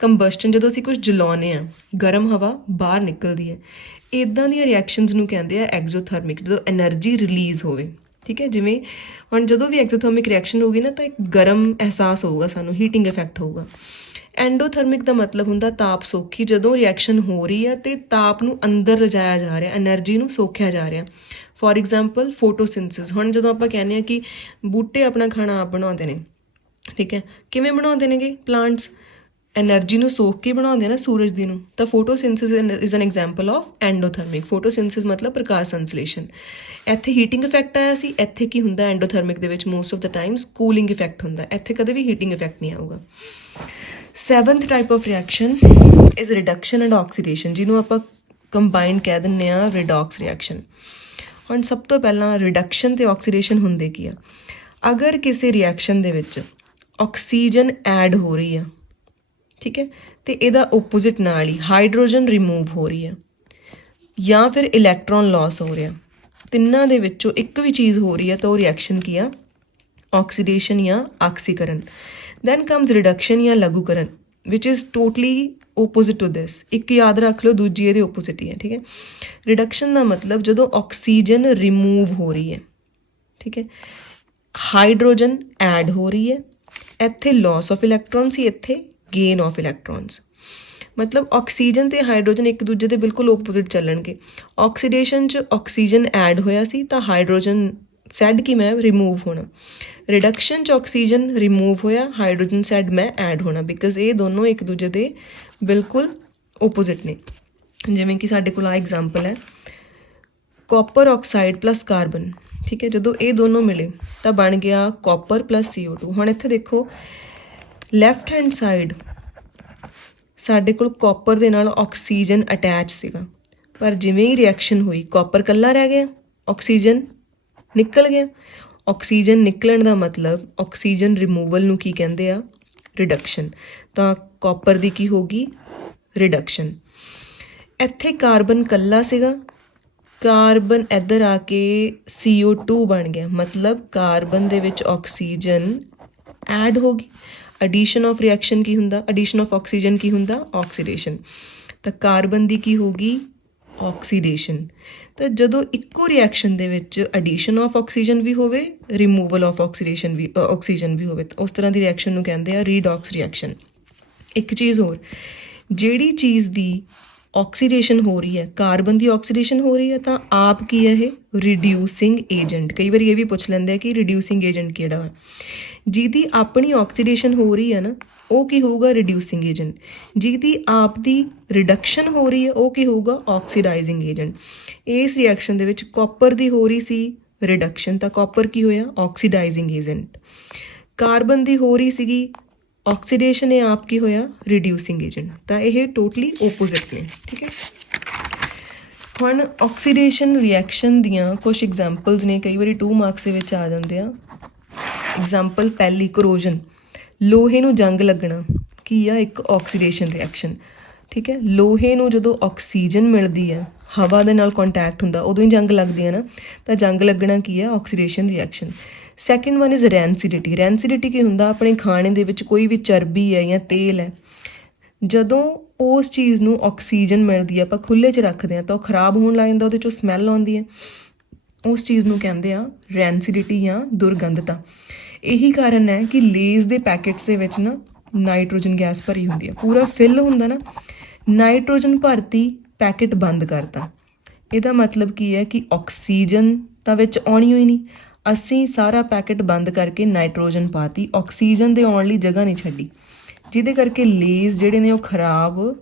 ਕੰਬਸਸ਼ਨ ਜਦੋਂ ਅਸੀਂ ਕੁਝ ਜਲਾਉਂਦੇ ਹਾਂ, ਗਰਮ ਹਵਾ ਬਾਹਰ ਨਿਕਲਦੀ ਹੈ। ਇੱਦਾਂ ਦੀਆਂ ਰਿਐਕਸ਼ਨਸ ਨੂੰ ਕਹਿੰਦੇ ਆ ਐਗਜ਼ੋਥਰਮਿਕ, ਜਦੋਂ ਐਨਰਜੀ ਰਿਲੀਜ਼ ਹੋਵੇ, ਠੀਕ ਹੈ। ਜਿਵੇਂ ਹੁਣ ਜਦੋਂ ਵੀ ਐਗਜ਼ੋਥਰਮਿਕ ਰਿਐਕਸ਼ਨ ਹੋਊਗੀ ਨਾ ਤਾਂ ਇੱਕ ਗਰਮ ਅਹਿਸਾਸ ਹੋਊਗਾ ਸਾਨੂੰ, ਹੀਟਿੰਗ ਇਫੈਕਟ ਹੋਊਗਾ। ਐਂਡੋਥਰਮਿਕ ਦਾ ਮਤਲਬ ਹੁੰਦਾ ਤਾਪ ਸੋਖੀ, ਜਦੋਂ ਰਿਐਕਸ਼ਨ ਹੋ ਰਹੀ ਹੈ ਤੇ ਤਾਪ ਨੂੰ ਅੰਦਰ ਲਿਜਾਇਆ ਜਾ ਰਿਹਾ, ਐਨਰਜੀ ਨੂੰ ਸੋਖਿਆ ਜਾ ਰਿਹਾ। For example photosynthesis. ਹੁਣ ਜਦੋਂ ਆਪਾਂ ਕਹਿੰਦੇ ਹਾਂ ਕਿ ਬੂਟੇ ਆਪਣਾ ਖਾਣਾ ਆਪ ਬਣਾਉਂਦੇ ਨੇ, ਠੀਕ ਹੈ, ਕਿਵੇਂ ਬਣਾਉਂਦੇ ਨੇਗੇ ਪਲਾਂਟਸ, ਐਨਰਜੀ ਨੂੰ ਸੋਖ ਕੇ ਬਣਾਉਂਦੇ ਨਾ ਸੂਰਜ ਦੀ ਨੂੰ। ਤਾਂ ਫੋਟੋਸਿੰਥਸਿਸ ਇਜ਼ ਐਨ ਐਗਜ਼ਾਮਪਲ ਆਫ ਐਂਡੋਥਰਮਿਕ। ਫੋਟੋਸਿੰਥਸਿਸ ਮਤਲਬ ਪ੍ਰਕਾਸ਼ ਸੰਸਲੇਸ਼ਨ। ਇੱਥੇ ਹੀਟਿੰਗ ਇਫੈਕਟ ਆਇਆ ਸੀ, ਇੱਥੇ ਕੀ ਹੁੰਦਾ ਐਂਡੋਥਰਮਿਕ ਦੇ ਵਿੱਚ most of the times cooling effect ਹੁੰਦਾ, ਇੱਥੇ ਕਦੇ ਵੀ ਹੀਟਿੰਗ ਇਫੈਕਟ ਨਹੀਂ ਆਊਗਾ। 7th type of reaction is reduction and oxidation, ਜਿਹਨੂੰ ਆਪਾਂ ਕੰਬਾਈਨ ਕਹਿ ਦਿੰਦੇ ਆ ਰਿਡੌਕਸ ਰਿਐਕਸ਼ਨ। ਹੁਣ ਸਭ ਤੋਂ ਪਹਿਲਾਂ ਰਿਡਕਸ਼ਨ ਤੇ ਆਕਸੀਡੇਸ਼ਨ ਹੁੰਦੇ ਕੀ ਆ। ਅਗਰ ਕਿਸੇ ਰਿਐਕਸ਼ਨ ਦੇ ਵਿੱਚ ਆਕਸੀਜਨ ਐਡ ਹੋ ਰਹੀ ਆ, ਠੀਕ ਹੈ, ਤੇ ਇਹਦਾ ਓਪੋਜ਼ਿਟ ਨਾਲ ਹੀ ਹਾਈਡਰੋਜਨ ਰਿਮੂਵ ਹੋ ਰਹੀ ਹੈ ਜਾਂ ਫਿਰ ਇਲੈਕਟ੍ਰੋਨ ਲਾਸ ਹੋ ਰਿਹਾ, ਤਿੰਨਾਂ ਦੇ ਵਿੱਚੋਂ ਇੱਕ ਵੀ ਚੀਜ਼ ਹੋ ਰਹੀ ਹੈ ਤਾਂ ਉਹ ਰਿਐਕਸ਼ਨ ਕੀ ਆ, ਆਕਸੀਡੇਸ਼ਨ ਜਾਂ ਆਕਸੀਕਰਨ। ਦੈਨ ਕਮਸ ਰਿਡਕਸ਼ਨ ਜਾਂ ਲਘੂਕਰਨ ਵਿਚ is totally opposite to this. ਇੱਕ ਯਾਦ ਰੱਖ ਲਓ, ਦੂਜੀ ਇਹਦੇ ਓਪੋਜ਼ਿਟ ਹੀ ਹੈ, ਠੀਕ ਹੈ। ਰਿਡਕਸ਼ਨ ਦਾ ਮਤਲਬ ਜਦੋਂ ਆਕਸੀਜਨ ਰਿਮੂਵ ਹੋ ਰਹੀ ਹੈ, ਠੀਕ ਹੈ, ਹਾਈਡਰੋਜਨ ਐਡ ਹੋ ਰਹੀ ਹੈ, ਇੱਥੇ ਲਾਸ ਆਫ ਇਲੈਕਟ੍ਰੋਨ ਸੀ, ਇੱਥੇ ਗੇਨ ਆਫ ਇਲੈਕਟ੍ਰੋਨਸ। ਮਤਲਬ ਆਕਸੀਜਨ ਤੇ ਹਾਈਡਰੋਜਨ ਇੱਕ ਦੂਜੇ ਦੇ ਬਿਲਕੁਲ ਓਪੋਜ਼ਿਟ ਚੱਲਣਗੇ। ਆਕਸੀਡੇਸ਼ਨ 'ਚ ਆਕਸੀਜਨ ਐਡ ਹੋਇਆ ਸੀ ਤਾਂ ਹਾਈਡਰੋਜਨ ਸੈਡ ਕੀ ਮੈਂ ਰਿਮੂਵ ਹੋਣਾ। ਰਿਡਕਸ਼ਨ 'ਚ ਆਕਸੀਜਨ ਰਿਮੂਵ ਹੋਇਆ, ਹਾਈਡਰੋਜਨ ਸੈਡ ਮੈਂ ਐਡ ਹੋਣਾ, ਬਿਕਾਜ਼ ਇਹ ਦੋਨੋਂ ਇੱਕ ਦੂਜੇ ਦੇ ਬਿਲਕੁਲ ਓਪੋਜ਼ਿਟ ਨੇ। ਜਿਵੇਂ ਕਿ ਸਾਡੇ ਕੋਲ ਆ ਐਗਜ਼ਾਮਪਲ ਹੈ ਕਾਪਰ ਆਕਸਾਈਡ ਪਲੱਸ ਕਾਰਬਨ, ਠੀਕ ਹੈ। ਜਦੋਂ ਇਹ ਦੋਨੋਂ ਮਿਲੇ ਤਾਂ ਬਣ ਗਿਆ ਕਾਪਰ ਪਲੱਸ CO2। ਹੁਣ ਇੱਥੇ ਦੇਖੋ ਲੈਫਟ ਹੈਂਡ ਸਾਈਡ ਸਾਡੇ ਕੋਲ ਕਾਪਰ ਦੇ ਨਾਲ ਆਕਸੀਜਨ ਅਟੈਚ ਸੀਗਾ, ਪਰ ਜਿਵੇਂ ਹੀ ਰਿਐਕਸ਼ਨ ਹੋਈ ਕਾਪਰ ਇਕੱਲਾ ਰਹਿ ਗਿਆ, ਆਕਸੀਜਨ ਨਿਕਲ ਗਿਆ। ਆਕਸੀਜਨ ਨਿਕਲਣ ਦਾ ਮਤਲਬ ਆਕਸੀਜਨ ਰਿਮੂਵਲ ਨੂੰ ਕੀ ਕਹਿੰਦੇ ਆ, ਰਿਡਕਸ਼ਨ। ਤਾਂ ਕਾਪਰ ਦੀ ਕੀ ਹੋਗੀ, ਰਿਡਕਸ਼ਨ। ਇੱਥੇ ਕਾਰਬਨ ਇਕੱਲਾ ਸੀਗਾ, ਕਾਰਬਨ ਇੱਧਰ ਆ ਕੇ CO2 ਬਣ ਗਿਆ, ਮਤਲਬ ਕਾਰਬਨ ਦੇ ਵਿੱਚ ਆਕਸੀਜਨ ਐਡ ਹੋ ਗਈ। ਐਡੀਸ਼ਨ ਆਫ ਰਿਐਕਸ਼ਨ ਕੀ ਹੁੰਦਾ, ਐਡੀਸ਼ਨ ਆਫ ਆਕਸੀਜਨ ਕੀ ਹੁੰਦਾ, ਆਕਸੀਡੇਸ਼ਨ। ਤਾਂ ਕਾਰਬਨ ਦੀ ਕੀ ਹੋਗੀ, ਆਕਸੀਡੇਸ਼ਨ। ਤਾਂ ਜਦੋਂ ਇੱਕੋ ਰਿਐਕਸ਼ਨ ਦੇ ਵਿੱਚ ਐਡੀਸ਼ਨ ਆਫ ਆਕਸੀਜਨ ਵੀ ਹੋਵੇ, ਰਿਮੂਵਲ ਆਫ ਆਕਸੀਡੇਸ਼ਨ ਵੀ ਆਕਸੀਜਨ ਵੀ ਹੋਵੇ, ਉਸ ਤਰ੍ਹਾਂ ਦੀ ਰਿਐਕਸ਼ਨ ਨੂੰ ਕਹਿੰਦੇ ਆ ਰੀਡੌਕਸ ਰਿਐਕਸ਼ਨ। ਇੱਕ ਚੀਜ਼ ਹੋਰ, ਜਿਹੜੀ ਚੀਜ਼ ਦੀ ਆਕਸੀਡੇਸ਼ਨ ਹੋ ਰਹੀ ਹੈ, ਕਾਰਬਨ ਦੀ ਆਕਸੀਡੇਸ਼ਨ ਹੋ ਰਹੀ ਹੈ, ਤਾਂ ਆਪ ਕੀ ਹੈ ਇਹ, ਰਿਡਿਊਸਿੰਗ ਏਜੰਟ। ਕਈ ਵਾਰੀ ਇਹ ਵੀ ਪੁੱਛ ਲੈਂਦੇ ਆ ਕਿ ਰਿਡਿਊਸਿੰਗ ਏਜੰਟ ਕਿਹੜਾ ਹੈ। ਜਿਹਦੀ ਆਪਣੀ ਆਕਸੀਡੇਸ਼ਨ ਹੋ ਰਹੀ ਹੈ ਨਾ ਉਹ ਕੀ ਹੋਊਗਾ, ਰਿਡਿਊਸਿੰਗ ਏਜੰਟ। ਜਿਹਦੀ ਆਪ ਦੀ ਰਿਡਕਸ਼ਨ ਹੋ ਰਹੀ ਹੈ ਉਹ ਕੀ ਹੋਊਗਾ, ਆਕਸੀਡਾਈਜ਼ਿੰਗ ਏਜੰਟ। ਇਸ ਰਿਐਕਸ਼ਨ ਦੇ ਵਿੱਚ ਕਾਪਰ ਦੀ ਹੋ ਰਹੀ ਸੀ ਰਿਡਕਸ਼ਨ, ਤਾਂ ਕਾਪਰ ਕੀ ਹੋਇਆ, ਆਕਸੀਡਾਈਜ਼ਿੰਗ ਏਜੰਟ। ਕਾਰਬਨ ਦੀ ਹੋ ਰਹੀ ਸੀਗੀ ਆਕਸੀਡੇਸ਼ਨ, ਇਹ ਆਪ ਕੀ ਹੋਇਆ, ਰਿਡਿਊਸਿੰਗ ਏਜੰਟ। ਤਾਂ ਇਹ ਟੋਟਲੀ ਓਪੋਜ਼ਿਟ ਨੇ, ਠੀਕ ਹੈ। ਹੁਣ ਆਕਸੀਡੇਸ਼ਨ ਰਿਐਕਸ਼ਨ ਦੀਆਂ ਕੁਝ ਐਗਜ਼ਾਮਪਲਸ ਨੇ, ਕਈ ਵਾਰੀ 2 ਮਾਰਕਸ ਦੇ ਵਿੱਚ ਆ ਜਾਂਦੇ ਆ। ਐਗਜ਼ਾਮਪਲ ਪਹਿਲੀ, ਕਰੋਜਨ, ਲੋਹੇ ਨੂੰ ਜੰਗ ਲੱਗਣਾ ਕੀ ਆ, ਇੱਕ ਆਕਸੀਡੇਸ਼ਨ ਰਿਐਕਸ਼ਨ, ਠੀਕ ਹੈ। ਲੋਹੇ ਨੂੰ ਜਦੋਂ ਆਕਸੀਜਨ ਮਿਲਦੀ ਹੈ, ਹਵਾ ਦੇ ਨਾਲ ਕੰਟੈਕਟ ਹੁੰਦਾ, ਉਦੋਂ ਹੀ ਜੰਗ ਲੱਗਦੀ ਹੈ ਨਾ, ਤਾਂ ਜੰਗ ਲੱਗਣਾ ਕੀ ਹੈ, oxidation reaction. Second one is rancidity. Rancidity ਕੀ ਹੁੰਦਾ, ਆਪਣੇ ਖਾਣੇ ਦੇ ਵਿੱਚ ਕੋਈ ਵੀ ਚਰਬੀ ਹੈ ਜਾਂ ਤੇਲ ਹੈ, ਜਦੋਂ ਉਸ ਚੀਜ਼ ਨੂੰ ਆਕਸੀਜਨ ਮਿਲਦੀ ਹੈ, ਆਪਾਂ ਖੁੱਲ੍ਹੇ 'ਚ ਰੱਖਦੇ ਹਾਂ ਤਾਂ ਉਹ ਖਰਾਬ ਹੋਣ ਲੱਗ ਜਾਂਦਾ, ਉਹਦੇ 'ਚੋਂ ਸਮੈਲ ਆਉਂਦੀ ਹੈ, ਉਸ ਚੀਜ਼ ਨੂੰ ਕਹਿੰਦੇ ਆ ਰੈਂਸੀਡਿਟੀ ਜਾਂ ਦੁਰਗੰਧਤਾ। ਇਹੀ ਕਾਰਨ ਹੈ ਕਿ ਲੇਜ਼ ਦੇ ਪੈਕੇਟਸ ਦੇ ਵਿੱਚ ਨਾ ਨਾਈਟ੍ਰੋਜਨ ਗੈਸ ਭਰੀ ਹੁੰਦੀ ਹੈ, ਪੂਰਾ ਫਿਲ ਹੁੰਦਾ ਨਾ, ਨਾਈਟ੍ਰੋਜਨ ਭਰਤੀ ਪੈਕਟ ਬੰਦ ਕਰਤਾ। ਇਹਦਾ ਮਤਲਬ ਕੀ ਹੈ ਕਿ ਆਕਸੀਜਨ ਤਾਂ ਵਿੱਚ ਆਉਣੀ ਹੋਈ ਨਹੀਂ, ਅਸੀਂ ਸਾਰਾ ਪੈਕਟ ਬੰਦ ਕਰਕੇ ਨਾਈਟ੍ਰੋਜਨ ਪਾਤੀ, ਆਕਸੀਜਨ ਦੇ ਆਉਣ ਲਈ ਜਗ੍ਹਾ ਨਹੀਂ ਛੱਡੀ, ਜਿਹਦੇ ਕਰਕੇ ਲੇਜ਼ ਜਿਹੜੇ ਨੇ ਉਹ ਖਰਾਬ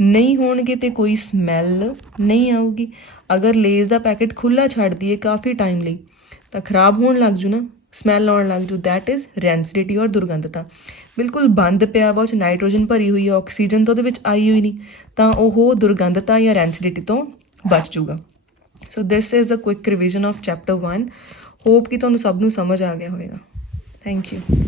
ਨਹੀਂ ਹੋਣਗੇ ਤੇ ਕੋਈ ਸਮੈਲ ਨਹੀਂ ਆਊਗੀ। ਅਗਰ ਲੇਜ਼ ਦਾ ਪੈਕਟ ਖੁੱਲ੍ਹਾ ਛੱਡ ਦਈਏ ਕਾਫੀ ਟਾਈਮ ਲਈ ਤਾਂ ਖਰਾਬ ਹੋਣ ਲੱਗ ਜੂ ਨਾ, ਸਮੈਲ ਆਉਣ ਲੱਗ ਜੂ, ਦੈਟ ਇਜ਼ ਰੈਂਸਿਡਿਟੀ ਔਰ ਦੁਰਗੰਧਤਾ। ਬਿਲਕੁਲ ਬੰਦ ਪਿਆ ਵਾ, ਉਹ 'ਚ ਨਾਈਟ੍ਰੋਜਨ ਭਰੀ ਹੋਈ ਹੈ, ਆਕਸੀਜਨ ਤਾਂ ਉਹਦੇ ਵਿੱਚ ਆਈ ਹੋਈ ਨਹੀਂ, ਤਾਂ ਉਹ ਦੁਰਗੰਧਤਾ ਜਾਂ ਰੈਂਸਿਡਿਟੀ ਤੋਂ ਬਚ ਜੂਗਾ। So this is a quick revision of chapter 1। Hope ਕਿ ਤੁਹਾਨੂੰ ਸਭ ਨੂੰ ਸਮਝ ਆ ਗਿਆ ਹੋਵੇਗਾ। Thank you.